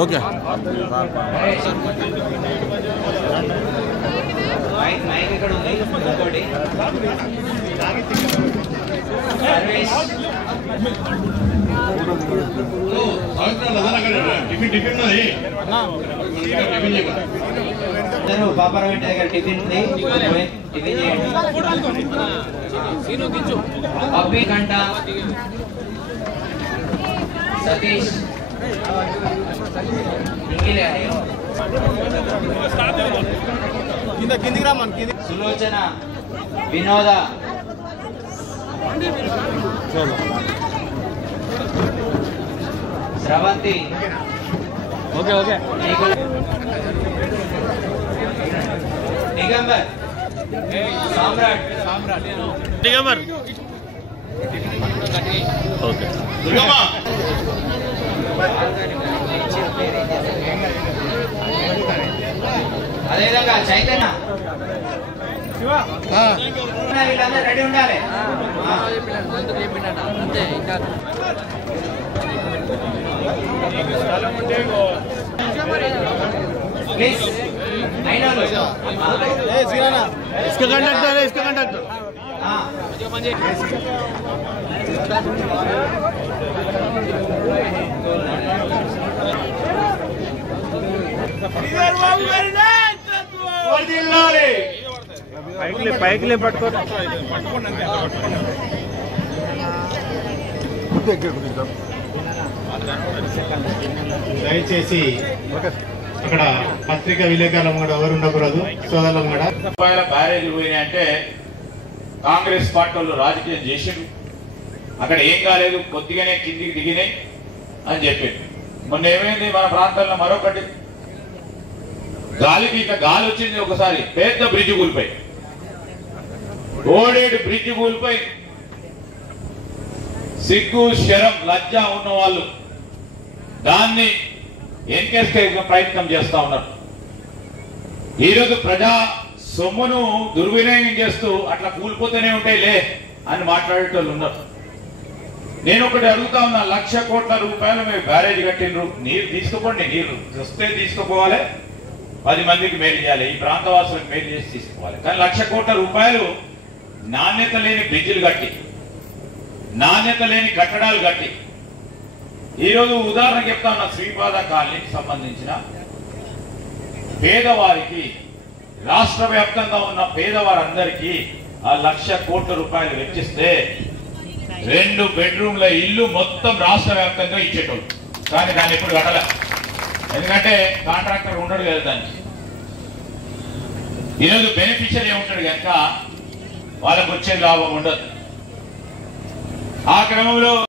Okay mic ఇక్కడ ఉంది ఇంకోటి సర్వీస్ అందరూ పాపర వెంట దగ్గర టిఫిన్ టిఫిన్ చేయండి అబ్బి గంట సతీష్ సులోచన వినోద స్రవంతి ఓకే ఓకే దిగంబర్ సామ్రాట్ దిగంబర్ ఓకే అదేవిధంగా చైతన్య వీళ్ళందరూ రెడీ ఉండాలి ప్లీజ్ इसका कंडक्टर है इसका कंडक्टर పైకి దయచేసి ఇక్కడ పత్రికా విలేకరులు కూడా ఎవరు ఉండకూడదు సోదరులు కూడా రూపాయల బ్యారేజీలు పోయినాయంటే కాంగ్రెస్ పార్టీ వాళ్ళు రాజకీయం చేసిండ్రు అక్కడ ఏం కాలేదు కొద్దిగానే కిందికి దిగినాయి అని చెప్పిండు మొన్న ఏమైంది మన ప్రాంతంలో మరొకటి గాలికి ఇక గాలి వచ్చింది ఒకసారి పెద్ద బ్రిడ్జ్ కూలిపోయి ఓడేడు బ్రిడ్జ్ కూలిపోయి సిగ్గు శరం లజ్జ ఉన్న వాళ్ళు దాన్ని ఎన్కేస్తే ప్రయత్నం చేస్తా ఉన్నారు. ఈరోజు ప్రజా సొమ్మును దుర్వినియోగం చేస్తూ అట్లా కూలిపోతూనే ఉంటాయిలే అని మాట్లాడేటోళ్ళు ఉన్నారు. నేను ఒకటి అడుగుతా ఉన్నా, 1,00,000 కోట్ల రూపాయలు మీరు బ్యారేజ్ కట్టినరు, నీరు తీసుకోండి, నీరు వస్తే తీసుకుపోవాలి, 10 మందికి మేలు చేయాలి, ఈ ప్రాంతవాసులకు మేలు చేసి తీసుకోవాలి. కానీ 1,00,000 కోట్ల రూపాయలు నాణ్యత లేని బ్రిడ్జిలు కట్టి, నాణ్యత లేని కట్టడాలు కట్టి, ఈరోజు ఉదాహరణ చెప్తా ఉన్న శ్రీపాద కాలనీకి సంబంధించిన పేదవారికి, రాష్ట్ర వ్యాప్తంగా ఉన్న పేదవారందరికీ ఆ 1,00,000 కోట్ల రూపాయలు వెచ్చిస్తే 2 బెడ్రూమ్ల ఇల్లు మొత్తం రాష్ట్ర వ్యాప్తంగా ఇచ్చేటోళ్ళు. కానీ దాన్ని ఎప్పుడు కట్టలే, ఎందుకంటే కాంట్రాక్టర్ ఉండడు కదా దానికి. ఈరోజు బెనిఫిషియరీ ఉంటాడు కనుక వాళ్ళకు వచ్చే లాభం ఉండదు. ఆ క్రమంలో